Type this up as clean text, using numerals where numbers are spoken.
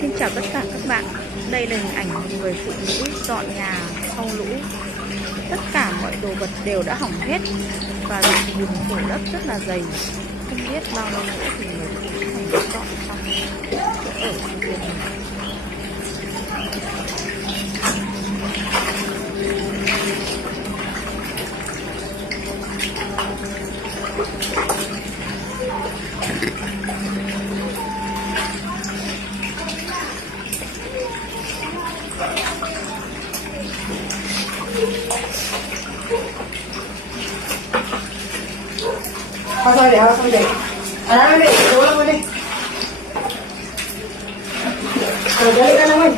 Xin chào tất cả các bạn. Đây là hình ảnh một người phụ nữ dọn nhà sau lũ. Tất cả mọi đồ vật đều đã hỏng hết và bị bùn phủ đất rất là dày. Không biết bao lâu nữa thì người phụ nữ này dọn xong chỗ ở của mình. Thôi để à đây đi, đâu đi. Rồi đây ra đâu